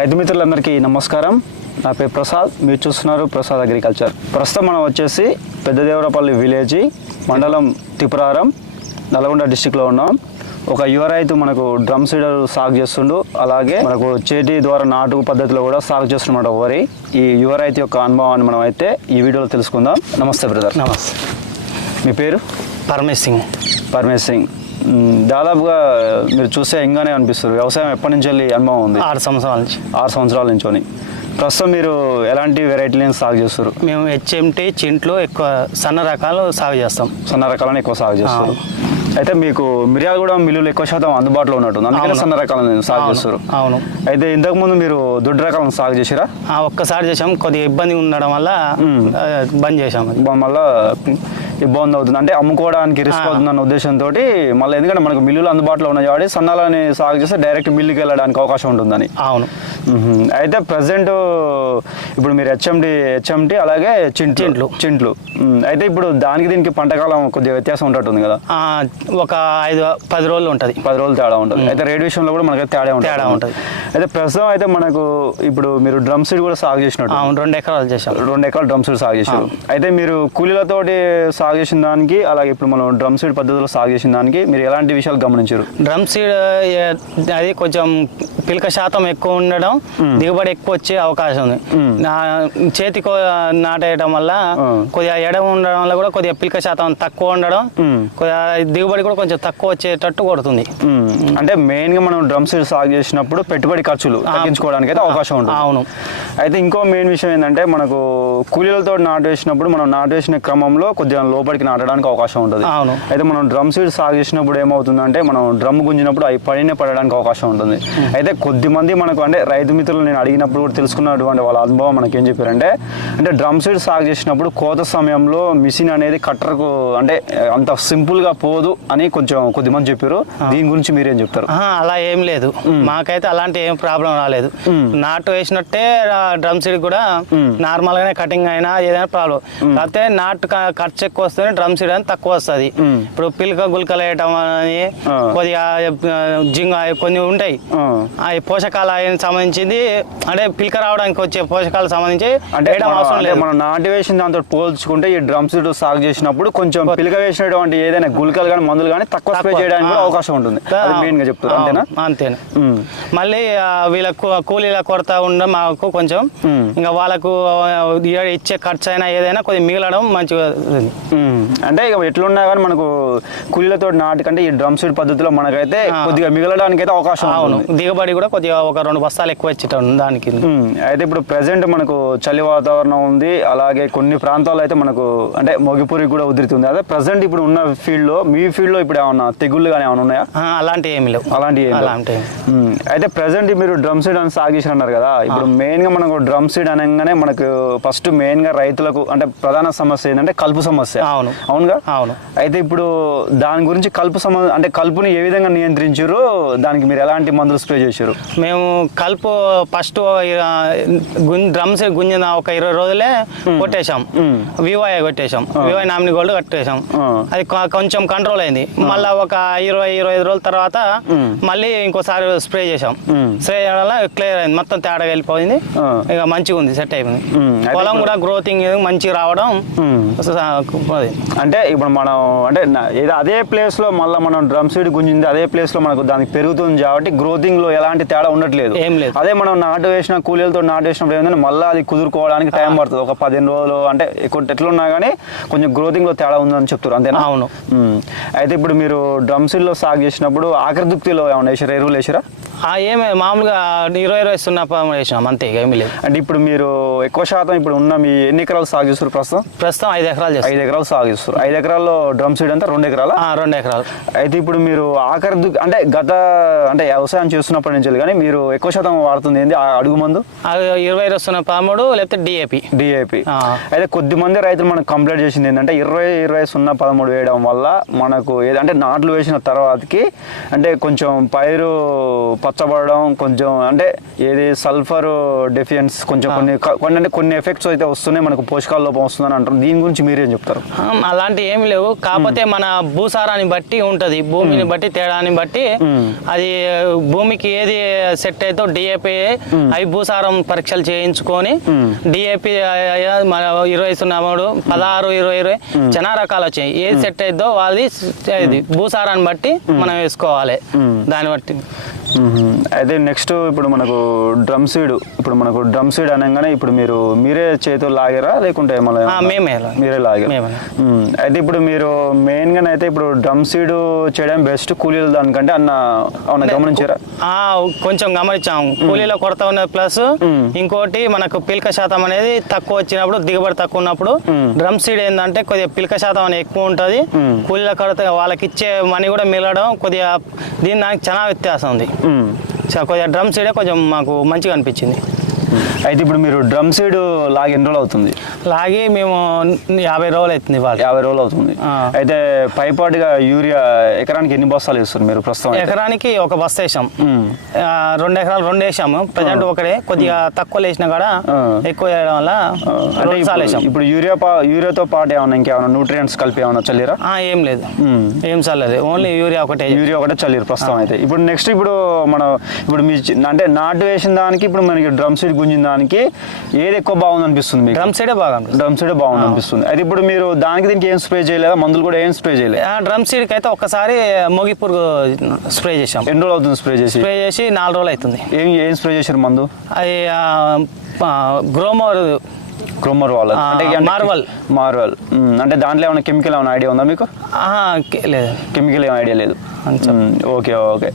రైతు మిత్రులందరికీ నమస్కారం. నా పేరు ప్రసాద్. మీరు చూస్తున్నారు ప్రసాద్ అగ్రికల్చర్. ప్రస్తుతం మనం వచ్చేసి పెద్దదేవరపల్లి విలేజ్ మండలం తిపురారం నల్గొండ డిస్టిక్లో ఉన్నాం. ఒక యువ రైతు మనకు డ్రమ్ సీడర్ సాగు చేస్తుండు. అలాగే మనకు చేతి ద్వారా నాటు పద్ధతిలో కూడా సాగు చేస్తున్నమాట వరి ఈ యువ రైతు యొక్క అనుభవాన్ని మనం అయితే ఈ వీడియోలో తెలుసుకుందాం. నమస్తే బ్రదర్. నమస్తే. మీ పేరు? పరమేశ్ సింగ్. పరమేశ్ సింగ్. దాదాపుగా మీరు చూస్తే ఎంగానే అనిపిస్తారు వ్యవసాయం ఎప్పటి నుంచి వెళ్ళి అనుభవం ఉంది? ఆరు సంవత్సరాల నుంచి. ఆరు సంవత్సరాల నుంచి ప్రస్తుతం మీరు ఎలాంటి వెరైటీలను సాగు చేస్తారు మేము హెచ్ఎంటి చింట్లు ఎక్కువ సన్న రకాలు సాగు చేస్తాం. సన్న రకాలను ఎక్కువ సాగు చేస్తారు అయితే మీకు మిరియాలు కూడా మిల్లులు ఎక్కువ శాతం అందుబాటులో ఉన్నట్టుంది. అందుకనే. సన్న రకాలను సాగు చేస్తారు అవును. అయితే ఇంతకు ముందు మీరు దొడ్డు రకాలను సాగు చేసిరా? ఆ, ఒక్కసారి చేసాం కొద్దిగా ఇబ్బంది ఉండడం వల్ల బంద్ చేసాం మళ్ళీ ఇబ్బంది అవుతుంది అంటే అమ్ముకోవడానికి రిస్క్. అవుతుంది అన్న ఉద్దేశంతో మళ్ళీ ఎందుకంటే మనకు మిల్లులు అందుబాటులో ఉన్నాయి కాబట్టి సన్నాలని సాగు చేస్తే డైరెక్ట్ మిల్లుకి వెళ్ళడానికి అవకాశం ఉంటుందని అవును. అయితే ప్రజెంట్ ఇప్పుడు మీరు హెచ్ఎండి హెచ్ఎంటి అలాగే చింట్లు. చింట్లు. అయితే ఇప్పుడు దానికి దీనికి పంటకాలం కొద్దిగా వ్యత్యాసం ఉంటుంటుంది కదా? ఒక ఐదు పది రోజులు ఉంటుంది. పది రోజులు తేడా ఉంటుంది. అయితే రేట్ విషయంలో కూడా మనకి తేడా ఉంటుంది. తేడా ఉంటుంది. అయితే ప్రస్తుతం అయితే మనకు ఇప్పుడు మీరు డ్రమ్ సీడ్ కూడా సాగు చేసినట్టు. అవును రెండు ఎకరాలు చేసాం రెండు ఎకరాలు డ్రమ్ సీడ్ సాగు చేసారు అయితే మీరు కూలీలతోటి సాగు చేసిన దానికి అలాగే ఇప్పుడు మనం డ్రమ్ సీడ్ పద్ధతిలో సాగు చేసిన దానికి మీరు ఎలాంటి విషయాలు గమనించారు? డ్రమ్ సీడ్ అది కొంచెం పిలక శాతం ఎక్కువ ఉండడం దిగుబడి ఎక్కువ వచ్చే అవకాశం ఉంది. నా చేతికి నాటేయడం వల్ల. కొద్దిగా ఎడమ ఉండడం వల్ల కూడా కొద్దిగా పిలక శాతం తక్కువ ఉండడం. కొద్దిగా దిగుబడి కూడా కొంచెం తక్కువ వచ్చేటట్టు కొడుతుంది. అంటే మెయిన్గా మనం డ్రమ్ సీడ్ సాగు చేసినప్పుడు పెట్టుబడి ఖర్చులు తగ్గించుకోవడానికి అయితే అవకాశం ఉంటుంది అవును అయితే ఇంకో మెయిన్ విషయం ఏంటంటే మనకు కూలీలతో నాటు వేసినప్పుడు మనం నాటు వేసిన క్రమంలో కొద్దిగా లోపలికి నాటడానికి అవకాశం ఉంటుంది అవును. అయితే మనం డ్రమ్ సీడ్ సాగు చేసినప్పుడు ఏమవుతుందంటే మనం డ్రమ్ గుంజినప్పుడు అవి పడినే పడడానికి అవకాశం ఉంటుంది అయితే కొద్ది మంది మనకు అంటే రైతు మిత్రులు నేను అడిగినప్పుడు కూడా తెలుసుకున్నటువంటి వాళ్ళ అనుభవం మనకి ఏం చెప్పారంటే అంటే డ్రమ్ సీడ్ సాగు చేసినప్పుడు కోత సమయంలో మిషన్ అనేది కట్టర్కు అంటే అంత సింపుల్గా పోదు అని కొంచెం కొద్ది మంది చెప్పారు దీని గురించి మీరేం చెప్తారు? అలా ఏం లేదు. మాకైతే అలాంటి ఏం ప్రాబ్లం రాలేదు. నాటు వేసినట్టే డ్రమ్ సీడ్ కూడా. నార్మల్ గానే కటింగ్ అయినా ఏదైనా ప్రాబ్లం. కాకపోతే నాటు ఖర్చు ఎక్కువ వస్తుంది డ్రమ్ సీడ్ అని తక్కువ వస్తుంది. ఇప్పుడు పిలక గుల్కలు వేయటం అని. కొద్దిగా జింగ కొన్ని ఉంటాయి. పోషకాలు ఆయన సంబంధించింది అంటే పిలక రావడానికి వచ్చే పోషకాలకు సంబంధించి అంటే అవసరం లేదు మనం నాటి వేసిన దాంతో పోల్చుకుంటే ఈ డ్రమ్ సీడ్ సాగు చేసినప్పుడు కొంచెం పిలక వేసినటువంటి ఏదైనా గుళికలు కానీ మందులు కానీ తక్కువ స్ప్రే. చేయడానికి. అవకాశం ఉంటుంది అది మెయిన్గా చెప్తారు అంతేనా అంతేనా. మళ్ళీ వీళ్ళ కూలీల కొరత ఉండడం మాకు కొంచెం. ఇంకా వాళ్ళకు ఇచ్చే ఖర్చు అయినా ఏదైనా కొద్దిగా మిగలడం మంచిగా. అంటే ఇక ఎట్లున్నా కానీ మనకు కూలీలతో నాటికంటే ఈ డ్రమ్ సీడ్ పద్ధతిలో మనకైతే. కొద్దిగా మిగలడానికి అయితే అవకాశం అవును దిగుబడి కూడా కొద్దిగా ఒక రెండు బస్తాలు ఎక్కువ ఇచ్చేట దానికి. అయితే ఇప్పుడు ప్రెసెంట్ మనకు చలి వాతావరణం ఉంది. అలాగే కొన్ని ప్రాంతాల్లో అయితే మనకు అంటే మొగిపూరి కూడా ఉధృతుంది. అదే ప్రెసెంట్ ఇప్పుడు ఉన్న ఫీల్డ్లో మీ ఫీల్డ్లో ఇప్పుడు ఏమన్నా తెగుళ్ళు కానీ ఏమైనా ఉన్నాయా? అలాంటివి ఏమి లేవు. అలాంటి ఏం లేవు. అలాంటి. అయితే ప్రెసెంట్ మీరు డ్రమ్ సీడ్ అని సాగు చేసి అన్నారు కదా. ఇప్పుడు మెయిన్గా మనకు డ్రమ్ సీడ్ అనగానే మనకు ఫస్ట్ మెయిన్గా రైతులకు అంటే ప్రధాన సమస్య ఏంటంటే కలుపు సమస్య. అవును. అవునుగా అవును. అయితే ఇప్పుడు దాని గురించి కలుపు సమ అంటే కలుపుని ఏ విధంగా నియంత్రించారు దానికి మీరు ఎలాంటి మందులు స్ప్రే చేశారు? మేము కలుపు ఫస్ట్ డ్రమ్స్ గుంజిన ఒక ఇరవై రోజులే కొట్టేశాం. వివోఐ కొట్టేశాం వివోఐ నామిని గోల్డ్ కట్టేశాం. అది కొంచెం కంట్రోల్ అయింది మళ్ళీ ఒక ఇరవై ఇరవై ఐదు రోజుల తర్వాత. మళ్ళీ ఇంకోసారి స్ప్రే చేసాం. స్ప్రే చేయడం వల్ల క్లియర్ అయింది మొత్తం తేడా వెళ్ళిపోయింది. ఇక మంచిగా ఉంది సెట్ అయిపోయింది పొలం కూడా గ్రోతింగ్ మంచిగా రావడం. అంటే ఇప్పుడు మనం అంటే ఏదో అదే ప్లేస్లో మళ్ళీ మనం డ్రమ్ సీడ్ గుంజింది అదే ప్లేస్లో మనకు దానికి పెరుగుతుంది కాబట్టి గ్రోతింగ్లో ఎలాంటి తేడా ఉండట్లేదు ఏం లేదు. అదే మనం నాటు వేసిన కూలీలతో నాటు వేసినప్పుడు ఏంటంటే మళ్ళీ అది కుదురుకోవడానికి టైం పడుతుంది. ఒక పదిహేను రోజులు అంటే ఎక్కువ ఎట్లున్నా కానీ కొంచెం గ్రోతింగ్లో తేడా ఉందని చెప్తారు అంతేనా? అవును. అయితే ఇప్పుడు మీరు డ్రమ్ సీడ్లో సాగు చేసినప్పుడు ఆఖరి దుక్తిలో ఏమైనా వేసారా ఎరువులు వేసారా ఏమి మామూలుగా ఇరవై ఇరవై సున్నా వేసినాం అంతే ఇక ఏమీ లేదు. అంటే ఇప్పుడు మీరు ఎక్కువ శాతం ఇప్పుడు ఉన్న మీ ఎన్ని ఎకరాలు సాగు చేస్తారు ప్రస్తుతం? ప్రస్తుతం ఐదు ఎకరాలు చేస్తాం ఐదు ఎకరాలు సాగు చేస్తారు ఐదు ఎకరాల్లో డ్రమ్ సీడ్ అంతా రెండు ఎకరాల? ఆ, రెండు ఎకరాలు. అయితే ఇప్పుడు మీరు ఆఖరి అంటే గత అంటే వ్యవసాయం చేస్తున్నప్పటి నుంచి కానీ మీరు ఎక్కువ శాతం వాడుతుంది ఏంది? ఆ అడుగు మందు? ఇరవై ఇరవై సున్నా పదమూడు లేకపోతే డిఏపి డిఏపి. అయితే కొద్ది మంది రైతులు మనకు కంప్లైంట్ చేసింది ఏంటంటే ఇరవై ఇరవై సున్నా పదమూడు వేయడం వల్ల మనకు ఏదంటే నాట్లు వేసిన తర్వాతకి అంటే కొంచెం పైరు పచ్చబడడం కొంచెం అంటే ఏది సల్ఫర్ డెఫియన్స్ కొంచెం కొన్ని కొన్ని అంటే కొన్ని ఎఫెక్ట్స్ అయితే వస్తున్నాయి మనకు పోషకాల లోపం వస్తుందని అంటారు. దీని గురించి మీరేం చెప్తారు? అలాంటి ఏమి లేవు. కాకపోతే మన భూసారాన్ని బట్టి ఉంటది. భూమిని బట్టి తేడాన్ని బట్టి అది భూమికి ఏది సెట్ అయితే డిఏపి అవి భూసారం పరీక్షలు చేయించుకొని డిఏపి మన ఇరవై సున్నా మూడు పదహారు ఇరవై ఇరవై చాలా రకాలు వచ్చాయి ఏది సెట్ అయిద్దో వాళ్ళది భూసారాన్ని బట్టి మనం వేసుకోవాలి. దాన్ని బట్టి. అయితే నెక్స్ట్ ఇప్పుడు మనకు డ్రమ్ సీడ్ ఇప్పుడు మనకు డ్రమ్ సీడ్ అనగానే ఇప్పుడు మీరు మీరే చేతులు లాగారా? లేకుంటే మేమే మీరే లాగారు. అయితే ఇప్పుడు మీరు మెయిన్గా అయితే ఇప్పుడు డ్రమ్ సీడ్ చేయడం బెస్ట్ కూలీలు దానికంటే అన్న అవునా గమనించారా? కొంచెం గమనించాం. కూలీల కొరత ఉన్నది ప్లస్ ఇంకోటి మనకు పిలక శాతం అనేది తక్కువ వచ్చినప్పుడు దిగుబడి తక్కువ ఉన్నప్పుడు డ్రమ్ సీడ్ ఏంటంటే కొద్దిగా పిలక శాతం అనేది ఎక్కువ ఉంటుంది. కూలీల కొరత వాళ్ళకి ఇచ్చే మనీ కూడా మిగలడం కొద్దిగా దీని దానికి చాలా వ్యత్యాసం ఉంది. మ్మ్. కొద్దిగా డ్రమ్ సీడే కొంచెం మాకు మంచిగా అనిపించింది అయితే ఇప్పుడు మీరు డ్రమ్ సీడ్ లాగి ఎన్ని రోజులు అవుతుంది? లాగి మేము యాభై రోజులు అవుతుంది వాళ్ళు యాభై రోజులు అవుతుంది. అయితే పైపాటుగా యూరియా ఎకరానికి ఎన్ని బస్తాలు వేస్తారు మీరు ప్రస్తుతం? ఎకరానికి ఒక బస్త వేసాం. రెండు ఎకరాలు రెండు వేసాము. ప్రజెంట్ ఒకటే. కొద్దిగా తక్కువ వేసినా కూడా. ఎక్కువ వేయడం వల్ల ఇప్పుడు- వేసాం. ఇప్పుడు యూరియా యూరియాతో పాటు ఏమైనా ఇంకేమైనా న్యూట్రియంట్స్ కలిపి ఏమైనా చల్లిరా? ఏం లేదు. ఏం చల్లలేదు. ఓన్లీ యూరియా ఒకటే యూరియా ఒకటే చల్లిరు ప్రస్తుతం అయితే. ఇప్పుడు నెక్స్ట్ ఇప్పుడు మనం ఇప్పుడు మీ అంటే నాటు వేసిన దానికి ఇప్పుడు మనకి డ్రమ్ సీడ్ గుంజిన దానికి ఏది ఎక్కువ బాగుంది అనిపిస్తుంది మీకు డ్రమ్ సైడే బాగా. డ్రమ్ సీడ్ బాగుంది అనిపిస్తుంది. అయితే ఇప్పుడు మీరు దానికి దీనికి ఏం స్ప్రే చేయలేదా? మందులు కూడా ఏం స్ప్రే చేయలేదు? ఆ డ్రమ్ సీడ్కి అయితే ఒక్కసారి మొగి పురుగు స్ప్రే చేసాం ఎన్ని రోజులు అవుతుంది స్ప్రే చేసి? స్ప్రే చేసి నాలుగు రోజులు అవుతుంది. ఏం ఏం స్ప్రే చేశారు మందు? అది గ్రోమోర్ క్రోమర్ వాళ్ళ ఆ, అంటే మార్వల్. మార్వల్. అంటే దాంట్లో ఏమైనా కెమికల్ ఏమైనా ఐడియా ఉందా మీకు? లేదు. కెమికల్ ఏం ఐడియా లేదు. ఓకే ఓకే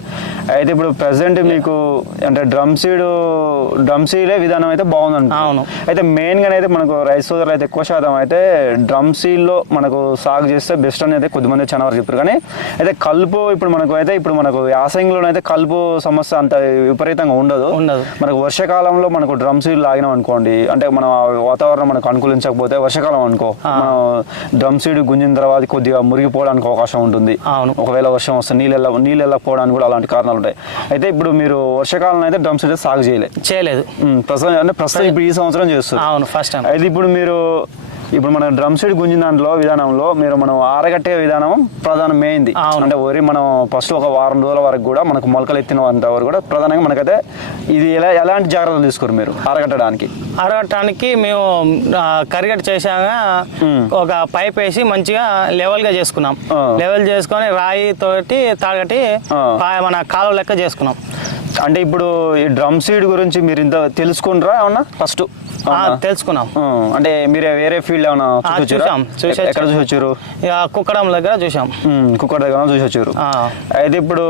అయితే ఇప్పుడు ప్రెసెంట్ మీకు అంటే డ్రమ్ సీడ్ డ్రమ్ సీడే విధానం అయితే బాగుంది అనుకో. అవును. అయితే మెయిన్గా అయితే మనకు రైస్ సోదరులు అయితే ఎక్కువ శాతం అయితే డ్రమ్ సీడ్లో మనకు సాగు చేస్తే బెస్ట్ అని అయితే కొద్దిమంది చాలా వరకు చెప్పారు కానీ అయితే కలుపు ఇప్పుడు మనకు అయితే ఇప్పుడు మనకు యాసంగిలో అయితే కలుపు సమస్య అంత విపరీతంగా ఉండదు ఉండదు. మనకు వర్షాకాలంలో మనకు డ్రమ్ సీడ్ లాగినాం అనుకోండి అంటే మన వాతావరణం మనకు అనుకూలించకపోతే వర్షాకాలం అనుకో మనం డ్రమ్ సీడ్ గుంజిన తర్వాత కొద్దిగా మురిగిపోవడానికి అవకాశం ఉంటుంది అవును. ఒకవేళ వర్షం వస్తే నీళ్ళు వెళ్ళ నీళ్ళు వెళ్ళకపోవడానికి కూడా అలాంటి కారణాలు ఉంటాయి. అయితే ఇప్పుడు మీరు వర్షాకాలం అయితే డ్రమ్ సీడ్ సాగు చేయలే. చేయలేదు. ఉమ్, ప్రస్తుతం అంటే ప్రస్తుతం ఇప్పుడు ఈ సంవత్సరం చేస్తారు అవును ఫస్ట్ టైం అయితే ఇప్పుడు మీరు ఇప్పుడు మన డ్రమ్ సీడ్ గుంజిన దాంట్లో విధానంలో మీరు మనం ఆరగట్టే విధానం ప్రధానం మెయింది అవును. అంటే వరి మనం ఫస్ట్ ఒక వారం రోజుల వరకు కూడా మనకు మొలకలు ఎత్తిన అంత వరకు కూడా ప్రధానంగా మనకైతే ఇది ఎలా ఎలాంటి జాగ్రత్తలు తీసుకోరు మీరు ఆరగట్టడానికి? అరగటానికి మేము కరిగట్ చేశాక ఒక పైప్ వేసి మంచిగా లెవెల్గా చేసుకున్నాం. లెవెల్ చేసుకొని రాయి తోటి తాగటి ఆ. పా- మన కాలువ లెక్క చేసుకున్నాం. అంటే ఇప్పుడు ఈ డ్రమ్ సీడ్ గురించి మీరు ఇంత తెలుసుకుంటారా ఏమన్నా? ఫస్ట్ తెలుసుకున్నాం అంటే మీరు వేరే ఫీల్డ్ చూసొచ్చారా? చూసాం, ఎక్కడ చూసి వచ్చారు ఇక కుక్కడం దగ్గర చూసాం కుక్కర్ దగ్గర చూసి వచ్చారు. అయితే ఇప్పుడు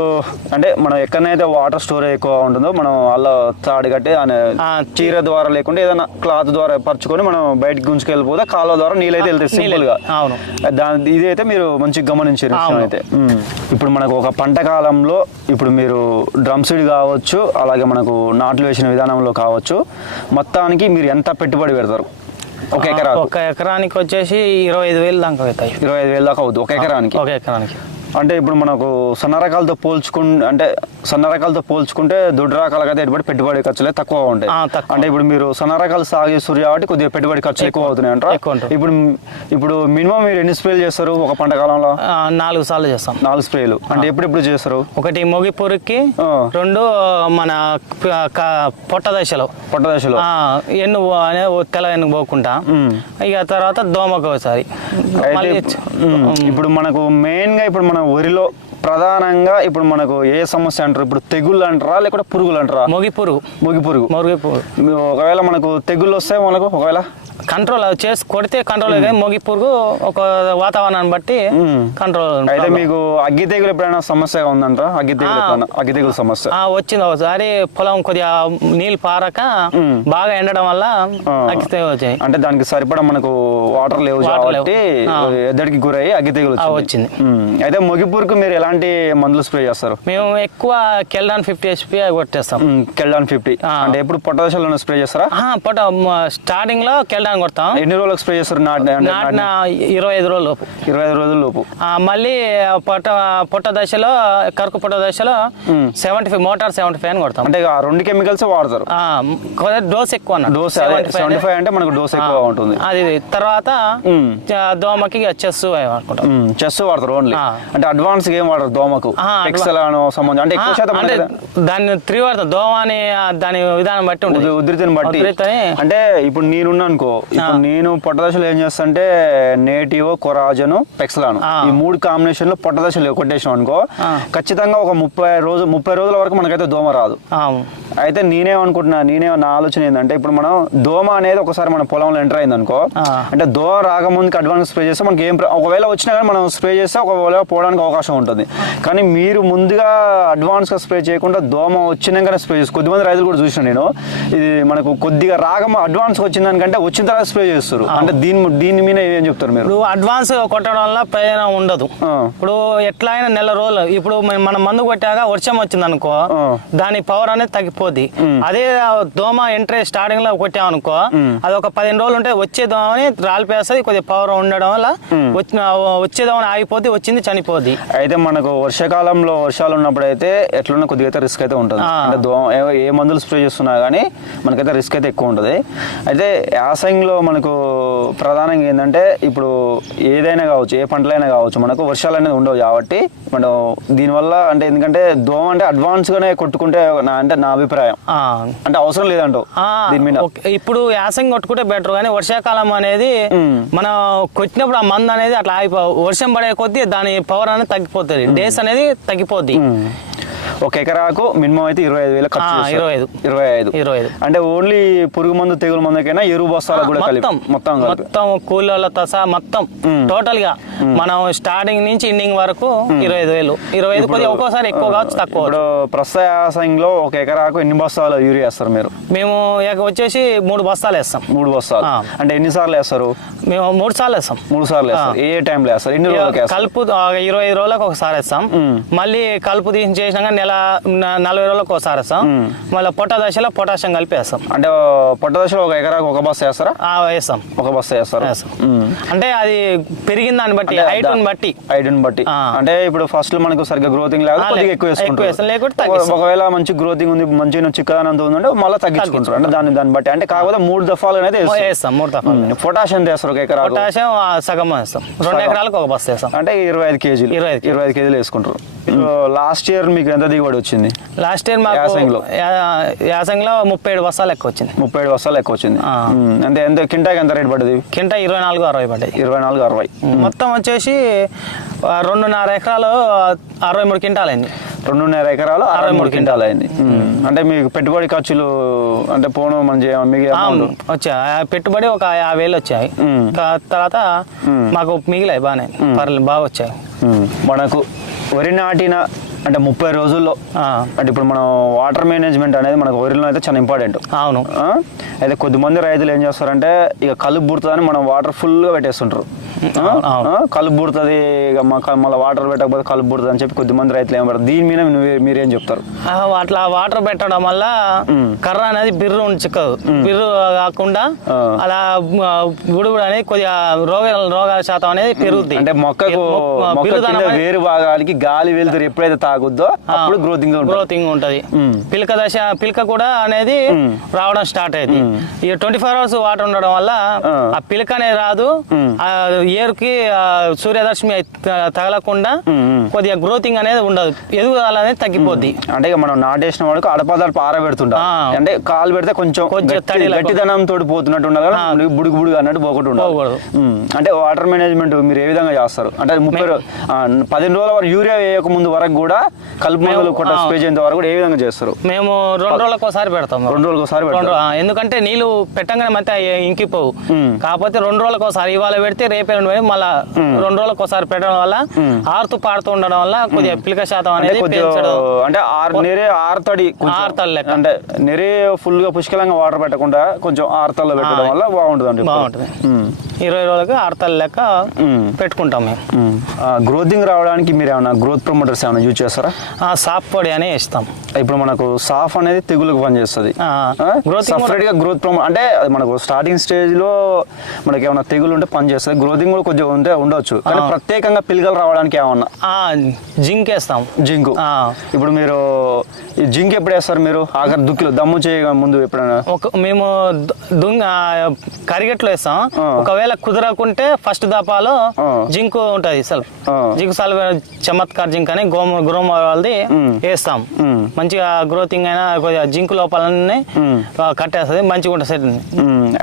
అంటే మనం ఎక్కడైతే వాటర్ స్టోరేజ్ ఎక్కువ ఉంటుందో మనం అలా తాడు కట్టి చీర ద్వారా లేకుంటే ఏదైనా క్లాత్ ద్వారా పరుచుకొని మనం బయటకు గుంజుకెళ్ళిపోతే కాలువ ద్వారా నీళ్ళు అయితే వెళ్తాయి సింపుల్గా అవును. దాని ఇది అయితే మీరు మంచిగా గమనించారు. అయితే. ఇప్పుడు మనకు ఒక పంట కాలంలో ఇప్పుడు మీరు డ్రమ్ సీడ్ కావచ్చు అలాగే మనకు నాట్లు వేసిన విధానంలో కావచ్చు మొత్తానికి మీరు ఎంత పెట్టుబడి పెడతారు. ఒక ఎకరా ఒక ఎకరానికి వచ్చేసి ఇరవై ఐదు వేలు దాకా అవుతాయి. ఇరవై ఐదు వేలు దాకా అవుతుంది ఒక ఎకరానికి. ఒక ఎకరానికి. అంటే ఇప్పుడు మనకు సన్న రకాలతో పోల్చుకు అంటే సన్న రకాలతో పోల్చుకుంటే దొడ్డు రకాలకైతే ఎటువంటి పెట్టుబడి ఖర్చులే తక్కువ ఉంటాయి. అంటే ఇప్పుడు మీరు సన్న రకాలు సాగు చేస్తారు కాబట్టి కొద్దిగా పెట్టుబడి ఖర్చులు ఎక్కువ. అవుతున్నాయి అంటారా. ఇప్పుడు ఇప్పుడు మినిమం మీరు ఎన్ని స్ప్రేలు చేస్తారు ఒక పంట కాలంలో? నాలుగు సార్లు చేస్తాం. నాలుగు స్ప్రేలు. అంటే ఎప్పుడెప్పుడు చేస్తారు? ఒకటి మొగి పురుగుకి ఆ. రెండు మన పొట్ట దశలో. పొట్ట దశలో. ఎన్ను తెల్ల ఎన్ను పోకుండా. ఇక తర్వాత దోమకు ఒకసారి. అయితే ఇప్పుడు మనకు మెయిన్గా ఇప్పుడు మన వరిలో ప్రధానంగా ఇప్పుడు మనకు ఏ సమస్య అంటారు? ఇప్పుడు తెగుళ్ళు అంటారా? లేకుంటే పురుగులు అంటారా? మొగి పురుగు. మొగి పురుగు. మొగి పురుగు. ఒకవేళ మనకు తెగుళ్ళు వస్తాయి మనకు ఒకవేళ? కంట్రోల్ చేసి కొడితే కంట్రోల్ కానీ మొగి పురుగు ఒక వాతావరణాన్ని బట్టి. కంట్రోల్ అయితే మీకు అగ్గి తెగులు ఎప్పుడైనా సమస్య ఉందంటారా? అగ్గి తెగులు అగ్గి తెగులు సమస్య. వచ్చింది ఒకసారి పొలం కొద్దిగా నీళ్ళు పారక. బాగా ఎండడం వల్ల ఆ. అగ్గితే వచ్చాయి. అంటే దానికి సరిపడా మనకు వాటర్ లేవు. కాబట్టి. ఎద్దడికి గురయ్యి అగ్గి తెగులు వచ్చింది. అయితే మొగిపూరుకు మీరు ఎలాంటి ఎలాంటి మందులు స్ప్రే చేస్తారు? మేము ఎక్కువ Caldan fifty HP కొట్టేస్తాం. Caldan fifty. అంటే ఎప్పుడు పొట్టదశలో స్ప్రే చేస్తారా? పొట్ట స్టార్టింగ్లో కెల్డాన్ కొడతాం. ఎన్ని రోజులకు స్ప్రే చేస్తారు నాటిన ఇరవై ఐదు రోజుల లోపు. ఇరవై ఐదు రోజుల లోపు. మళ్ళీ పొట్ట పొట్ట దశలో కరుకు పొట్ట దశలో seventy five motor seventy five అని కొడతాం. అంటే రెండు కెమికల్స్ వాడతారు. డోస్ ఎక్కువ. డోస్ 75 సెవెంటీ ఫైవ్ అంటే మనకు డోస్ ఎక్కువ ఉంటుంది. అది తర్వాత దోమకి చెస్ అనుకుంటాం చెస్ వాడతారు ఓన్లీ. అంటే అడ్వాన్స్ ఏం వాడరు దోమకు ఆ, adva- ఎక్సెల్ అనో సంబంధం అంటే ఎక్కువ శాతం అంటే దాన్ని త్రీ దోమ అని దాని విధానం బట్టి ఉంటుంది. ఉధృ- ఉధృతిని బట్టి. అంటే ఇప్పుడు నేనున్నా అనుకో ఇప్పుడు నేను పొట్టదశలో ఏం చేస్తాంటే నేటివ్ కొరాజను పెక్సలాను. ఈ మూడు కాంబినేషన్లో పొట్టదశలు కొట్టేసాం అనుకో. ఖచ్చితంగా ఒక ముప్పై రోజు ముప్పై రోజుల వరకు మనకైతే దోమ రాదు. అయితే నేనేమనుకుంటున్నా నేనే నా ఆలోచన ఏంటంటే ఇప్పుడు మనం దోమ అనేది ఒకసారి మన పొలంలో ఎంటర్ అయింది అనుకో. అంటే దోమ రాకముందుకి అడ్వాన్స్ స్ప్రే చేస్తే మనకి ఏం ఒకవేళ వచ్చినా కానీ మనం స్ప్రే చేస్తే ఒకవేళ పోవడానికి అవకాశం ఉంటుంది. కానీ మీరు ముందుగా అడ్వాన్స్గా స్ప్రే చేయకుండా దోమ వచ్చినాకనే స్ప్రే చేస్తారు కొద్దిమంది రైతులు కూడా చూసిన నేను. ఇది మనకు కొద్దిగా రాగం అడ్వాన్స్ వచ్చిన దానికంటే వచ్చిన తర్వాత స్ప్రే చేస్తారు. అంటే దీని దీని మీద ఏం చెప్తారు మీరు? అడ్వాన్స్ కొట్టడం వల్ల ప్రయోజనం ఉండదు. ఇప్పుడు ఎట్లా అయినా నెల రోజులు ఇప్పుడు మన- మనం మందు కొట్టాక వర్షం వచ్చింది అనుకో. దాని పవర్ అనేది తగ్గిపోద్ది. అదే దోమ ఎంట్రీ స్టార్టింగ్లో కొట్టామనుకో అది ఒక పదిహేను రోజులు ఉంటే వచ్చే దోమని రాలిపేస్తుంది కొద్దిగా పవర్ ఉండడం వల్ల వచ్చే దోమని ఆగిపోద్ది వచ్చింది చనిపోద్ది. అయితే మనకు వర్షాకాలంలో వర్షాలు ఉన్నప్పుడు అయితే ఎట్లున్నా కొద్దిగా అయితే రిస్క్ అయితే ఉంటుంది. అంటే దో ఏ- మందులు స్ప్రే చేస్తున్నా కానీ మనకైతే రిస్క్ అయితే ఎక్కువ ఉంటుంది అయితే యాసంగిలో మనకు ప్రధానంగా ఏంటంటే ఇప్పుడు ఏదైనా కావచ్చు ఏ పంటలైనా కావచ్చు మనకు వర్షాలు అనేది ఉండవు కాబట్టి మనం దీనివల్ల అంటే ఎందుకంటే దోమ అంటే అడ్వాన్స్గానే కొట్టుకుంటే నా అంటే నా అభిప్రాయం. అంటే అవసరం లేదంటావు దీని మీద. ఇప్పుడు యాసంగి కొట్టుకుంటే బెటర్ కానీ వర్షాకాలం అనేది. మనం కొట్టినప్పుడు ఆ మందు అనేది అట్లా ఆగిపో వర్షం పడే కొద్దీ దాని పవర్ అనేది తగ్గిపోతుంది డేస్ అనేది తగ్గిపోద్ది ఉమ్. ఒక ఎకరాకు మినిమం అయితే ఇరవై ఐదు వేల ఖర్చు. ఇరవై ఐదు. ఇరవై ఐదు. ఇరవై ఐదు. అంటే ఓన్లీ పురుగు మందు తెగులు మందుకైనా ఎరువు బస్తాలకు కూడా కలిపి మొత్తం. మొత్తం కూలీలతో సహా మొత్తం. టోటల్గా మనం స్టార్టింగ్ నుంచి ఎండింగ్ వరకు ఇరవై ఐదు వేలు. ఇరవై ఐదు కొద్దిగా ఒక్కోసారి ఎక్కువ కావచ్చు తక్కువ ఇప్పుడు ప్రస్తుత యాసంగిలో ఒక ఎకరాకు ఎన్ని బస్తాలు యూరియా వేస్తారు మీరు? మేము ఇక వచ్చేసి మూడు బస్తాలు వేస్తాం. మూడు బస్తాలు. అంటే ఎన్ని సార్లు వేస్తారు? మేము మూడు సార్లు వేస్తాం. మూడు సార్లు వేస్తారు. ఏ టైంలో వేస్తారు? ఎన్ని రోజులకి కలుపు ఇరవై ఐదు రోజులకు ఒకసారి వేస్తాం. మళ్ళీ కలుపు తీసి చేసినాక నెల నలభై రోజులకు ఒకసారి వేస్తాం. మళ్ళీ పొట్ట దశలో పొటాషియం కలిపి వేస్తాం. అంటే పొట్ట దశలో ఒక ఎకరాకు ఒక బస్తా వేస్తారా? ఆ, వేస్తాం. ఒక బస్తా వేస్తారు? వేస్తాం. అంటే అది పెరిగిన దాన్ని బట్టి హైట్ బట్టి. ఐడెన్ బట్టి. అంటే ఇప్పుడు ఫస్ట్ మనకు సరిగ్గా గ్రోతింగ్ లేదు ఎక్కువ వేసుకుంటారు. ఒకవేళ మంచి గ్రోతింగ్ ఉంది మంచిగా చిక్కదనంత ఉందంటే మళ్ళీ తగ్గించుకుంటారు. అంటే దాన్ని దాన్ని బట్టి. అంటే కాకపోతే మూడు దఫాలు అనేది. వేస్తాం. మూడు తఫాలు ఉమ్, పొటాష్ ఎంత వేస్తారు ఒక ఎకరాకు. పొటాషియం సగం వేస్తాం. రెండు. ఎకరాలకు ఒక బస్తా వేస్తాం. అంటే ఇరవై ఐదు కేజీలు. ఇరవై ఐదు కేజీలు. వేసుకుంటారు. లాస్ట్ ఇయర్ మీకు ఎంత దిగుబడి వచ్చింది. లాస్ట్ ఇయర్ మాకు యాసంగిలో. యాసంగిలో ముప్పై ఏడు బస్తాలు ఎక్కువ వచ్చింది. ముప్పై ఏడు బస్తాలు ఎక్కువ వచ్చింది. అంటే ఎంత కింటాకి ఎంత రేట్ పడ్డది? కింట ఇరవై నాలుగు అరవై పడ్డాయి ఇరవై నాలుగు అరవై. మొత్తం వచ్చేసి రెండున్నర ఎకరాలు అరవై మూడు క్వింటాలు అయింది రెండున్నర ఎకరాలు అరవై మూడు క్వింటాలు. అయింది అంటే మీకు పెట్టుబడి ఖర్చులు అంటే పోను amount? వచ్చాయి పెట్టుబడి ఒక యాభై వేలు వచ్చాయి. తర్వాత మాకు మిగిలాయి బాగానే. పర్లేదు బాగా వచ్చాయి. మనకు వరి నాటిన అంటే ముప్పై రోజుల్లో అంటే ఇప్పుడు మనం వాటర్ మేనేజ్మెంట్ అనేది మనకు వరిలో అయితే చాలా ఇంపార్టెంట్ అవును? అయితే కొద్దిమంది రైతులు ఏం చేస్తారంటే ఇక కలుపు పుడుతుందని మనం వాటర్ ఫుల్గా పెట్టేస్తుంటారు? కలుపు పుడుతుంది మళ్ళీ వాటర్ పెట్టకపోతే కలుపు పుడుతుంది అని చెప్పి కొద్దిమంది రైతులు ఏం పడతారు దీని మీద మీరేం చెప్తారు? అట్లా వాటర్ పెట్టడం వల్ల కర్ర అనేది బిర్రు ఉండి చిక్కదు బిర్రు కాకుండా. అలా ఆ, బుడుగుడు అనేది కొద్దిగా రోగ రోగాల శాతం అనేది పెరుగుద్ది. అంటే మొక్కకు వేరు భాగానికి గాలి వెళ్తారు ఎప్పుడైతే తాగుద్దో అప్పుడు గ్రోతింగ్ గ్రోతింగ్ ఉంటది. పిలక దశ పిలక కూడా అనేది రావడం స్టార్ట్ అయింది. ఈ ట్వంటీ ఫోర్ అవర్స్ వాటర్ ఉండడం వల్ల ఆ. ఆ పిలక అనేది రాదు. ఏరుకి ఆ సూర్యదర్శమి తగలకుండా. కొద్దిగా గ్రోతింగ్ అనేది ఉండదు ఎదుగుదల అనేది తగ్గిపోద్ది అంటే మనం నాటేసిన వాడికి అడపదడప ఆరబెడుతుంటాం. అంటే కాలు పెడితే కొంచెం. గట్టిదనం తోటి పోతున్నట్టు ఉండాలి బుడుగు బుడుగు అన్నట్టు పోకుండా పోకూడదు. ఉమ్. అంటే వాటర్ మేనేజ్మెంట్ మీరు ఏ విధంగా చేస్తారు అంటే ముప్పై పదిహేను రోజుల వరకు యూరియా వేయక ముందు వరకు కూడా కలుపు మందులు కొట్ట. స్ప్రే వరకు కూడా ఏ విధంగా చేస్తారు మేము రెండు రోజులకు ఒకసారి పెడతాం రెండు రోజులకు ఒకసారి ఎందుకంటే నీళ్ళు పెట్టంగానే మధ్య ఇంకిపోవు కాకపోతే రెండు రోజులకు ఒకసారి ఇవాళ పెడితే రేపే రెండు వేలు మళ్ళా రెండు రోజులకు ఒకసారి పెట్టడం వల్ల ఆరుతూ పాడుతూ ఉండడం వల్ల కొద్దిగా పిలక శాతం అనేది అంటే నెరే ఆరుతడి. ఆరుతడి లెక్క. అంటే నెరే ఫుల్గా పుష్కలంగా వాటర్ పెట్టకుండా కొంచెం ఆరుతల్లో పెట్టడం వల్ల బాగుంటుంది అండి బాగుంటుంది. ఇరవై రోజులకు ఆడతల లెక్క. పెట్టుకుంటాం మేము. గ్రోతింగ్ రావడానికి మీరు ఏమైనా గ్రోత్ ప్రమోటర్స్ ఏమైనా యూజ్ చేస్తారా? ఆ, సాప్ పొడి అని ఇస్తాం. ఇప్పుడు మనకు సాఫ్ అనేది తెగులకు పనిచేస్తుంది. కూడా- సపరేట్గా గ్రోత్ అంటే మనకు స్టార్టింగ్ స్టేజ్లో మనకి ఏమైనా తెగులు ఉంటే పనిచేస్తుంది గ్రోతింగ్ కూడా కొద్దిగా ఉంటే ఉండొచ్చు కానీ ప్రత్యేకంగా పిల్లలు రావడానికి ఏమన్నా జింక్ వేస్తాం జింకు. ఇప్పుడు మీరు జింక్ ఎప్పుడు వేస్తారు మీరు ఆఖరి దుక్కిలో దమ్ము చేయ ముందు ఎప్పుడైనా ఒక మేము దుంగ కరిగెట్లో వేస్తాం. ఒకవేళ కుదరకుంటే ఫస్ట్ దపాలో. జింక్ ఉంటుంది సెల్ఫ్. జింక్ సల్ఫ చమత్కార్ జింక్ అని గోమ గ్రోమ వాళ్ళది. వేస్తాం. మంచిగా గ్రోతింగ్ అయినా కొద్దిగా జింక్ లోపలనే మ్. ఆ, కట్టేస్తుంది మంచిగా ఉంటుంది సెట్.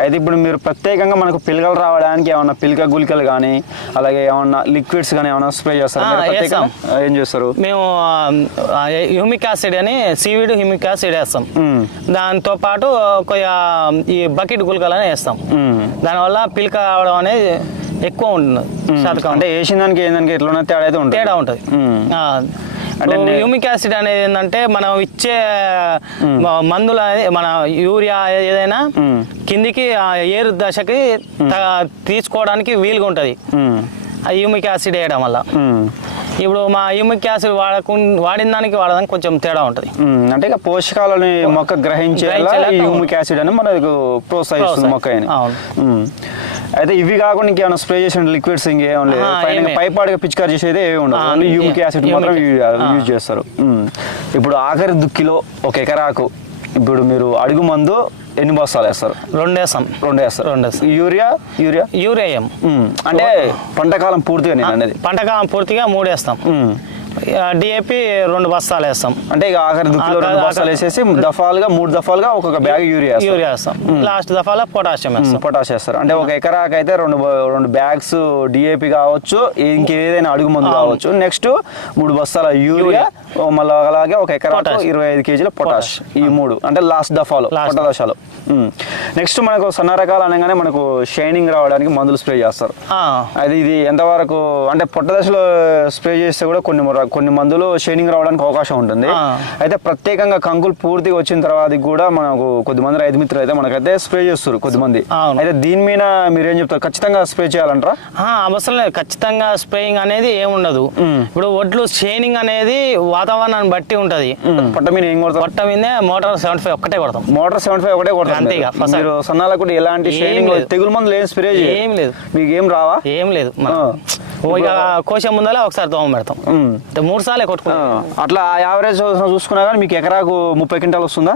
అయితే ఇప్పుడు మీరు ప్రత్యేకంగా మనకు పిలకలు రావడానికి ఏమన్నా పిలక గుళికలు కానీ అలాగే ఏమన్నా లిక్విడ్స్ కానీ ఏమన్నా స్ప్రే చేస్తారు? ఏం చేస్తారు? మేము హ్యూమిక్ యాసిడ్ అని సీవీడ్ హ్యూమిక్ యాసిడ్ వేస్తాం. దాంతో పాటు ఈ బకెట్ గుళికలని వేస్తాం. దానివల్ల పిలక రావడం అనేది ఎక్కువ ఉంటుంది శాతకం. అంటే వేసిన దానికి ఏందానికి ఎట్లా తేడా అయితే ఉంటుంది. తేడా ఉంటుంది. అంటే హ్యూమిక్ యాసిడ్ అనేది ఏంటంటే మనం ఇచ్చే మందులు అనేది మన యూరియా ఏదైనా. కిందికి ఏరు దశకి తీసుకోవడానికి వీలుగా ఉంటుంది హ్యూమిక్ యాసిడ్ వేయడం వల్ల. ఇప్పుడు మా హ్యూమిక్ యాసిడ్ వాడకు వాడిన దానికి వాడడానికి కొంచెం తేడా ఉంటుంది. అంటే ఇక పోషకాలని మొక్క గ్రహించేలా హ్యూమిక్ యాసిడ్ అని మనకు ప్రోత్సహిస్తుంది ప్రోత్సహి- మొక్క. అయితే ఇవి కాకుండా ఇంకేమైనా స్ప్రే చేసిన లిక్విడ్స్ ఇంకేం లేదు. పైపాడిగా పిచికారి చేసేది ఏమి ఉండదు ఓన్లీ హ్యూమిక్ యాసిడ్ మాత్రం. యూజ్ చేస్తారు. ఇప్పుడు ఆఖరి దుక్కిలో ఒక ఎకరాకు ఇప్పుడు మీరు అడుగు మందు ఎన్ని బస్తాలు వేస్తారు? రెండు వేస్తాం రెండు వేస్తారు. రెండు వేస్తాం. యూరియా? యూరియా? యూరియా. అంటే పంటకాలం పూర్తిగా నేను అనేది. పంటకాలం పూర్తిగా మూడు వేస్తాం. డిఏపి రెండు బస్తాలు వేస్తాం. అంటే ఇక ఆఖరి దుక్కిలో రెండు బస్తాలు వేసేసి దఫాలుగా మూడు దఫాలుగా ఒక్కొక్క బ్యాగ్ యూరియా. యూరియా వేస్తాం. లాస్ట్ దఫాలో పొటాషియం వేస్తాం. పొటాష్ వేస్తారు. అంటే ఒక ఎకరాకి అయితే రెండు రెండు బ్యాగ్స్ డిఏపి కావచ్చు ఇంకేదైనా అడుగు మందు కావచ్చు. నెక్స్ట్ మూడు బస్తాల యూరియా మళ్ళీ అలాగే ఒక ఎకరా. ఇరవై ఐదు కేజీల పొటాష్ ఈ మూడు. అంటే లాస్ట్ దఫాలో Last. నెక్స్ట్ మనకు సన్న రకాలు అనగానే మనకు షైనింగ్ రావడానికి మందులు స్ప్రే చేస్తారు. అది ఇది ఎంతవరకు అంటే పొట్ట దశలో స్ప్రే చేస్తే కూడా కొన్ని కొన్ని మందులు షైనింగ్ రావడానికి అవకాశం ఉంటుంది. అయితే ప్రత్యేకంగా కంకులు పూర్తిగా వచ్చిన తర్వాత కూడా మనకు కొద్దిమంది రైతు మిత్రులు అయితే మనకైతే స్ప్రే చేస్తారు కొద్దిమంది. అయితే దీని మీద మీరేం చెప్తారు? ఖచ్చితంగా స్ప్రే చేయాలంటారా? అవసరం లేదు ఖచ్చితంగా స్ప్రేయింగ్ అనేది ఏముండదు. ఇప్పుడు ఒడ్లు షేనింగ్ అనేది వాతావరణాన్ని బట్టి ఉంటది. పొట్ట మీద ఏం కొడతారు? పొట్ట మీదే మోటార్ సెవెంటీ ఫైవ్ ఒక్కటే కొడతాం. మోటార్ సెవెంటీ ఫైవ్ ఒకటే కొడతారు. అంతే ఇక, మీరు. సన్నాలకు కూడా ఎలాంటి షైనింగ్ లేదు. తెగులు మందులు ఏం స్ప్రే ఏం లేదు. మీకు ఏం రావా? ఏం లేదు ఇక కోసే ముందర ఒకసారి దోమ పెడతాం. మూడు సార్లే ఆ, కొట్టుకుంటాం అట్లా యావరేజ్ చూసుకున్నా కానీ మీకు ఎకరాకు ముప్పై క్వింటాల్ వస్తుందా?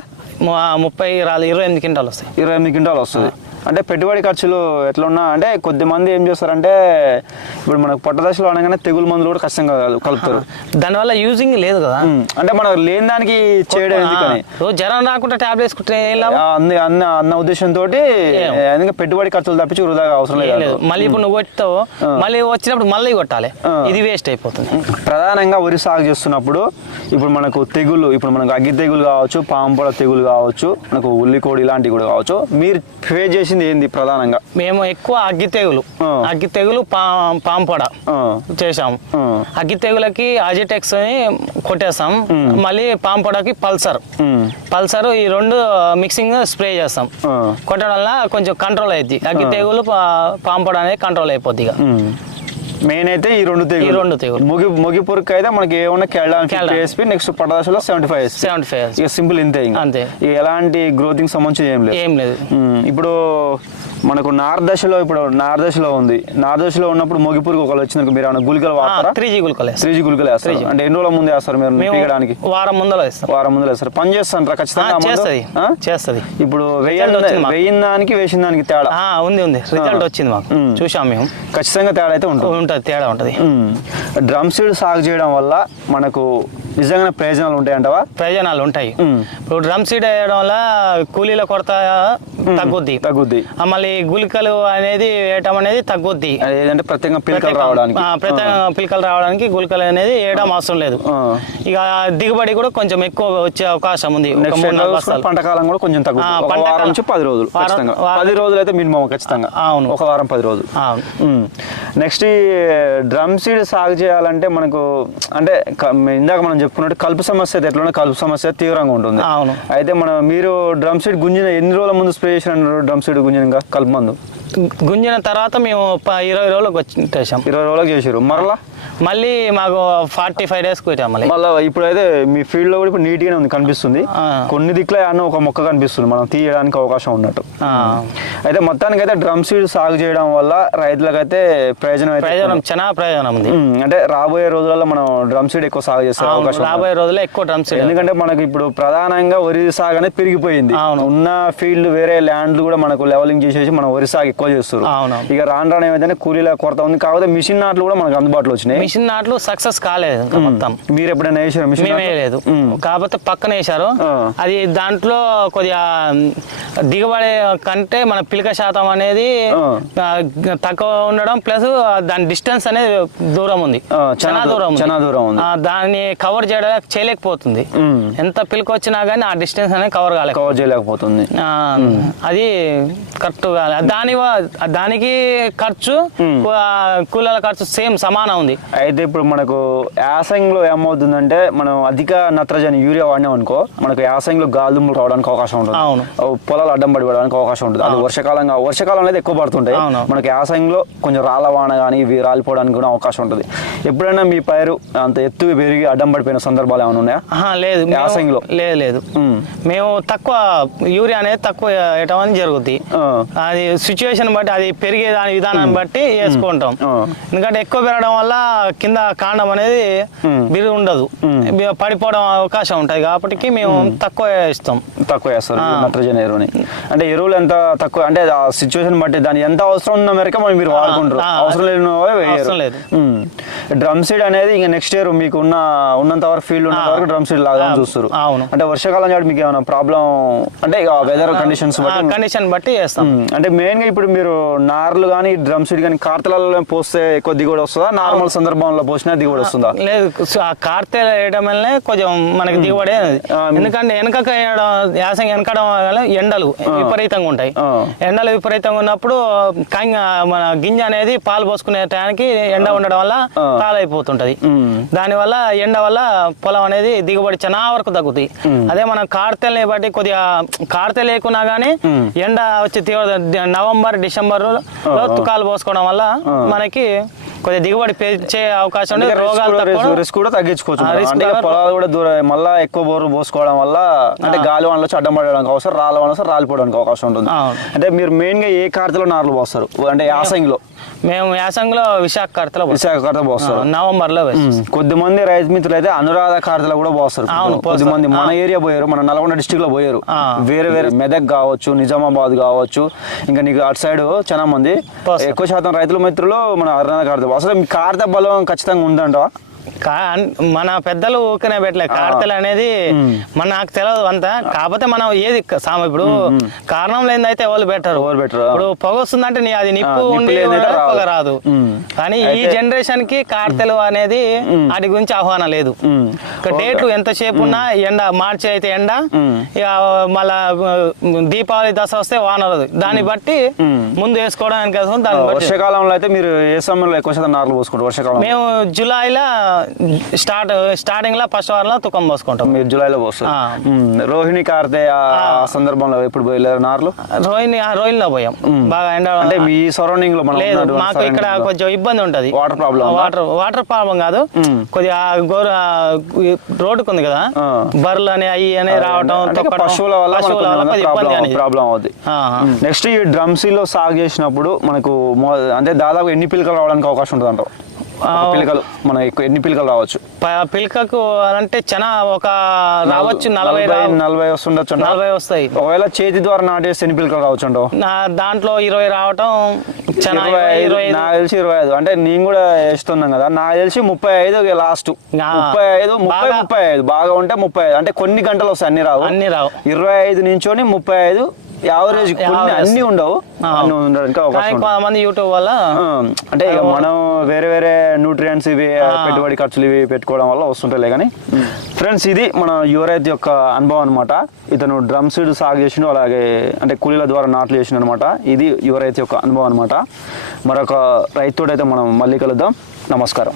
ముప్పై ఇరవై ఎనిమిది క్వింటాలు వస్తాయి. ఇరవై ఎనిమిది క్వింటాల్ వస్తుంది. అంటే పెట్టుబడి ఖర్చులు ఎట్లా ఉన్నా అంటే కొద్ది మంది ఏం చేస్తారంటే ఇప్పుడు మనకు పొట్ట దశలో అనగానే తెగులు మందులు కూడా కష్టంగా కలు- కలుపుతారు. దానివల్ల యూజింగ్ లేదు కదా? అంటే మనకు లేని దానికి చేయడం ఎందుకని? జ్వరం రాకుండా టాబ్లెట్ వేసుకుంటే ఏం లాభం? ఆ, అన్ని అన్న ఉద్దేశంతో పెట్టుబడి ఖర్చులు తప్పించి వృధాగా అవసరం లేదు మళ్ళీ ఇప్పుడు నువ్వు కొట్టావు. మళ్ళీ వచ్చినప్పుడు మళ్ళీ కొట్టాలి. ఇది వేస్ట్ అయిపోతుంది. ప్రధానంగా వరి సాగు చేస్తున్నప్పుడు ఇప్పుడు మనకు తెగులు ఇప్పుడు మనకు అగ్గి తెగులు కావచ్చు పాంపొడ తెగులు కావచ్చు మనకు ఉల్లికోడి ఇలాంటివి కూడా కావచ్చు మీరు ఫేస్ చేసింది ఏంది ప్రధానంగా? మేము ఎక్కువ అగ్గి తెగులు. అగ్గి తెగులు పాంపొడ చేసాము అగ్గి తెగులకి అజిటెక్స్ అని కొట్టేస్తాం. మళ్ళీ పాంపొడకి పల్సర్. పల్సర్ ఈ రెండు మిక్సింగ్ స్ప్రే చేస్తాం. కొట్టడం వల్ల కొంచెం కంట్రోల్ అయ్యింది అగ్గి తెగులు పాంపొడ అనేది కంట్రోల్ అయిపోద్ది ఇక. మెయిన్ అయితే ఈ రెండు తెగులు ఈ రెండు తెగులు. ముగి ముగి పురుకు అయితే మనకి ఏమన్నా కేళ్ళడానికి కేళ్ళ. ఎస్పీ నెక్స్ట్ పట్టదశలో సెవెంటీ ఫైవ్ సెవెంటీ ఫైవ్ ఇక సింపుల్ ఇంతే అంతే. ఎలాంటి గ్రోతింగ్ సంబంధించి ఏం లేదు ఏం లేదు ఇప్పుడు మనకు నార్ దశలో ఇప్పుడు నార్ దశలో ఉంది. నార్ దశలో ఉన్నప్పుడు మొగి పురుగు ఒకళ్ళు వచ్చింది మీరు ఏమైనా గుళికలు వాడతారా? త్రీ జీ గుల్కలేస్తాం త్రీ జీ గుళికలు వేస్తారు? అంటే ఎన్ని రోజుల ముందు వేస్తారు మీరు పీకడానికి వారం ముందర వేస్తాం. వారం ముందు వేస్తారు. పని చేస్తారా ఖచ్చితంగా? చేస్తుంది? చేస్తుంది. ఇప్పుడు. వెయ్యిన దానికి వేసిన దానికి తేడా? ఉంది ఉంది. రిజల్ట్ వచ్చింది మాకు. చూసాం మేము. ఖచ్చితంగా తేడా అయితే ఉంటుంది. ఉంటుంది తేడా ఉంటుంది. డ్రమ్ సీడ్ సాగు చేయడం వల్ల మనకు నిజంగానే ప్రయోజనాలు ఉంటాయంటవా? ప్రయోజనాలు ఉంటాయి. ఇప్పుడు డ్రమ్ సీడ్ వేయడం వల్ల కూలీల కొరత తగ్గుద్ది. తగ్గుద్ది. మళ్ళీ గుళికలు అనేది వేయటం అనేది తగ్గుద్ది. ఏదంటే ప్రత్యేకంగా పిలకలు రావడానికి. ప్రత్యేక పిలకలు రావడానికి గుళికలు అనేది వేయడం అవసరం లేదు. ఇక దిగుబడి కూడా కొంచెం ఎక్కువ వచ్చే అవకాశం ఉంది. పంట కాలం కూడా కొంచెం తగ్గుతుంది. వారం నుంచి పది రోజులు పది రోజులు అయితే మినిమం ఖచ్చితంగా. అవును. ఒక వారం పది రోజులు. నెక్స్ట్ డ్రమ్ సీడ్ సాగు చేయాలంటే మనకు అంటే ఇందాక మనం చెప్పుకున్నట్టు కలుపు సమస్య ఎట్లా కలుపు సమస్య తీవ్రంగా ఉంటుంది. అవును. అయితే మనం మీరు డ్రమ్ సీడ్ గుంజిన ఎన్ని రోజుల ముందు స్ప్రే చేసిన డ్రమ్ సీడ్ గుంజిన కలుపు మందు గుంజిన తర్వాత మేము ఇరవై రోజులకు వచ్చేసాం. ఇరవై రోజులకు చేసారు మరలా? మళ్ళీ మాకు ఫార్టీ ఫైవ్ డేస్కి వచ్చాం మళ్ళీ. మళ్ళీ ఇప్పుడైతే మీ ఫీల్డ్లో కూడా ఇప్పుడు నీట్ గానే ఉంది కనిపిస్తుంది. కొన్ని దిక్కులో అన్న ఒక మొక్క కనిపిస్తుంది మనం తీయడానికి అవకాశం ఉన్నట్టు. అయితే మొత్తానికి అయితే డ్రమ్ సీడ్ సాగు చేయడం వల్ల రైతులకైతే ప్రయోజనం అయితే ప్రయోజనం చాలా ప్రయోజనం ఉంది. అంటే రాబోయే రోజులలో మనం డ్రమ్ సీడ్ ఎక్కువ సాగు చేసే అవును, అవకాశం. రాబోయే రోజుల్లో ఎక్కువ డ్రమ్స్ ఎందుకంటే మనకి ఇప్పుడు ప్రధానంగా వరి సాగు అనేది పెరిగిపోయింది. అవును. ఉన్న ఫీల్డ్ వేరే ల్యాండ్లు కూడా మనకు లెవలింగ్ చేసేసి మనం వరి సాగు ఎక్కువ చేస్తారు. ఇక రాను రాను ఏమైతే కూలీల కొరత ఉంది. కాకపోతే మిషన్ నాట్లు కూడా మనకు అందుబాటులో వచ్చినాయి. మిషన్ నాట్లు సక్సెస్ కాలేదు మొత్తం. మీరు ఎప్పుడైనా వేసారు మిషన్ ఉమ్. కాకపోతే పక్కన వేశారు. ఆ. అది దాంట్లో కొద్దిగా దిగుబడి కంటే మన పిలక శాతం అనేది తక్కువ ఉండడం ప్లస్ దాని డిస్టెన్స్ అనేది దూరం ఉంది. చాలా దూరం. చాలా దూరం ఉంది. దాన్ని కవర్ చేయడం చేయలేకపోతుంది. ఎంత పిలక వచ్చినా కానీ ఆ డిస్టెన్స్ అనేది కవర్ కాలేదు కవర్ చేయలేకపోతుంది. అది కరెక్ట్ కాలేదు దాని దానికి ఖర్చు కూలీల ఖర్చు సేమ్ సమానం ఉంది. అయితే ఇప్పుడు మనకు యాసంగిలో ఏమవుతుందంటే మనం అధిక నత్రజని యూరియా వాడినాం అనుకో మనకు యాసంగిలో గాలిదుమ్ములు రావడానికి అవకాశం ఉంటుంది. అవును. పొలాలు అడ్డం పడిపోవడానికి అవకాశం ఉంటుంది. అది వర్షాకాలంగా వర్షాకాలం అనేది ఎక్కువ పడుతుంటాయి. మనకి యాసంగిలో కొంచెం రాళ్ళ వాన కానీ ఇవి రాలిపోవడానికి కూడా అవకాశం ఉంటుంది. ఎప్పుడైనా మీ పైరు అంత ఎత్తు పెరిగి అడ్డం పడిపోయిన సందర్భాలు ఏమైనా ఉన్నాయా? లేదు. మేము- యాసంగిలో? లేదు లేదు. మేము తక్కువ యూరియా అనేది తక్కువ వేయటం జరుగుద్ది. ఆ. అది సిచ్యువేషన్ బట్టి అది పెరిగే దాని విధానాన్ని బట్టి వేసుకుంటాం. ఎందుకంటే ఎక్కువ పెరగడం వల్ల కింద కాండం అనేది. బిరుగు ఉండదు. పడిపోవడం అవకాశం ఉంటుంది కాబట్టి మేము తక్కువ ఇస్తాం. తక్కువ వేస్తారు. నత్రజని ఎరువుని. అంటే ఎరువులు ఎంత తక్కువ అంటే ఆ సిచ్యువేషన్ బట్టి దాని ఎంత అవసరం ఉన్న మేరకు మనం మీరు వాడుకుంటారు. అవసరం లేని అవసరం లేదు. డ్రమ్ సీడ్ అనేది ఇంకా నెక్స్ట్ ఇయర్ మీకు ఉన్న ఉన్నంత వరకు ఫీల్డ్ ఉన్నంత ఆ. వరకు డ్రమ్ సీడ్ లాగా చూస్తారు. అవును. అంటే వర్షాకాలం చాటు మీకు ఏమైనా ప్రాబ్లం అంటే వెదర్ కండిషన్స్ బట్టి కండిషన్ బట్టి ఉమ్, అంటే మెయిన్గా ఇప్పుడు మీరు నార్లు కానీ డ్రమ్ సీడ్ కానీ కార్తలలో పోస్తే ఎక్కువ దిగుబడి వస్తుందా? నార్మల్ సందర్భంలో పోసినా దిగుబడి వస్తుందా? లేదు. ఆ కార్తె వేయడం వల్లనే కొంచెం మనకి దిగుబడి ఎందుకంటే వెనక యాసంగి వెనకడం వల్ల ఎండలు విపరీతంగా ఉంటాయి. ఎండలు విపరీతంగా ఉన్నప్పుడు కంగ మన గింజ అనేది పాలు పోసుకునే టయానికి ఎండ ఉండడం వల్ల. పాలైపోతుంటది. ఉమ్. దానివల్ల ఎండ వల్ల పొలం అనేది దిగుబడి చాలా వరకు తగ్గుతాయి. అదే మనం కార్తెల్ని బట్టి కొద్దిగా కార్తె లేకున్నా గానీ ఎండ వచ్చి తీవ్ర నవంబర్ డిసెంబర్లో తుకాలు పోసుకోవడం వల్ల మనకి కొద్దిగా దిగుబడి పెంచే అవకాశం ఉంది రోగాలు రిస్క్ కూడా తగ్గించుకోవచ్చు. పొలాలు కూడా దూరం మళ్ళా ఎక్కువ బోర్లు పోసుకోవడం వల్ల అంటే గాలి వాళ్ళ అడ్డం పడడానికి అవసరం రాళ్ళ వాళ్ళ రాలిపోవడానికి అవకాశం ఉంటుంది. అంటే మీరు మెయిన్గా ఏ కార్తెలో నార్లు పోస్తారు? అంటే యాసంగిలో. మేము యాసంగిలో విశాఖ కార్తెలో పోస్తాం. విశాఖ కార్తె పోస్తారు నవంబర్లో వేస్తాం. కొద్దిమంది రైతు మిత్రులు అయితే అనురాధ కార్తెలో కూడా పోస్తారు పోస్తారు. కొద్దిమంది మన ఏరియా పోయారు మన నల్గొండ డిస్టిక్లో పోయారు. వేరే వేరే మెదక్ కావచ్చు నిజామాబాద్ కావచ్చు ఇంకా నీకు అటు సైడ్ చాలా మంది. ఎక్కువ శాతం రైతుల మిత్రులు మన అనురాధ కార్తె అసలు మీ కార్తె బలం ఖచ్చితంగా అన్- మన పెద్దలు ఊకనే పెట్టలే. కార్తెలు అనేది మన నాకు తెలియదు అంత. కాకపోతే మనం ఏది సామ ఇప్పుడు కారణం లేనిదైతే ఎవరు పెట్టరు. ఎవరు పెట్టరు. ఇప్పుడు పొగ వస్తుందంటే నీ అది నిప్పు ఉండి. పొగ రాదు. కానీ ఈ అయితే- జనరేషన్కి కార్తెలు అనేది వాటి గురించి ఆహ్వానం లేదు. ఇక డేట్లు ఎంతసేపు ఉన్నా ఎండ మార్చి అయితే ఎండ. ఇక మళ్ళా దీపావళి దశ వస్తే వాన రాదు. దాన్ని బట్టి ముందు వేసుకోవడానికి కోసం బట్టి. వర్షాకాలంలో అయితే మీరు ఏ సమయంలో ఎక్కువ శాతం నార్లు పోసుకుంటారు? వర్షాకాలం మేము జూలైలో స్టార్ట్ స్టార్టింగ్లో ఫస్ట్ వారంలో తుకం పోసుకుంటాం. మీరు జూలైలో పోస్తారు. ఉమ్, రోహిణి కార్తె ఆ సందర్భంలో ఎప్పుడు పోయలేరు నార్లు? రోహిణి ఆ రోహిణిలో పోయాం. బాగా ఎండ అంటే మీ సరౌండింగ్లో లేదు మాకు ఇక్కడ. కొంచెం ఇబ్బంది ఉంటది. Water problem? Water water problem కాదు. కొద్దిగా గోరు రోడ్డుకు ఉంది కదా. బర్రెలు అని అవి అని రావటం పశువుల వల్ల ప్రాబ్లం ఆ. నెక్స్ట్ ఈ డ్రమ్సీలో సాగు చేసినప్పుడు మనకు అంటే దాదాపు ఎన్ని పిలకలు రావడానికి అవకాశం ఉంటుంది అంటారు పిలకలు మన ఎక్కువ ఎన్ని పిలకలు రావచ్చు? పిలకకు అంటే చాలా ఒక రావచ్చు నలభై నలభై వస్తుండొచ్చు? నలభై వస్తాయి. ఒకవేళ చేతి ద్వారా నాటేస్తే ఎన్ని పిలకలు రావచ్చు దాంట్లో ఇరవై రావటం నాకు తెలిసి ఇరవై ఐదు. అంటే నేను కూడా వేస్తున్నాం కదా. నాకు తెలిసి ముప్పై ఐదు లాస్ట్. ముప్పై ఐదు ముప్పై బాగా- ముప్పై ఐదు. బాగా ఉంటే ముప్పై ఐదు. అంటే కొన్ని గంటలు వస్తాయి అన్ని రావు. అన్ని రావు. ఇరవై ఐదు నుంచొని ముప్పై ఐదు యావరేజ్. అన్ని ఉండవు. కొంతమంది యూట్యూబ్ వల్ల అంటే ఇక మనం వేరే వేరే న్యూట్రియంట్స్ ఇవి పెట్టుబడి ఖర్చులు ఇవి పెట్టుకోవడం వల్ల వస్తుంటాయి కానీ. ఫ్రెండ్స్ ఇది మన యువరైతు యొక్క అనుభవం అనమాట ఇతను డ్రమ్ సీడ్ సాగు చేసిండు అలాగే అంటే కూలీల ద్వారా నాట్లు చేసిండు అనమాట ఇది యువరైతు యొక్క అనుభవం అనమాట మరొక రైతుతోడైతే మనం మళ్ళీ కలుద్దాం. నమస్కారం.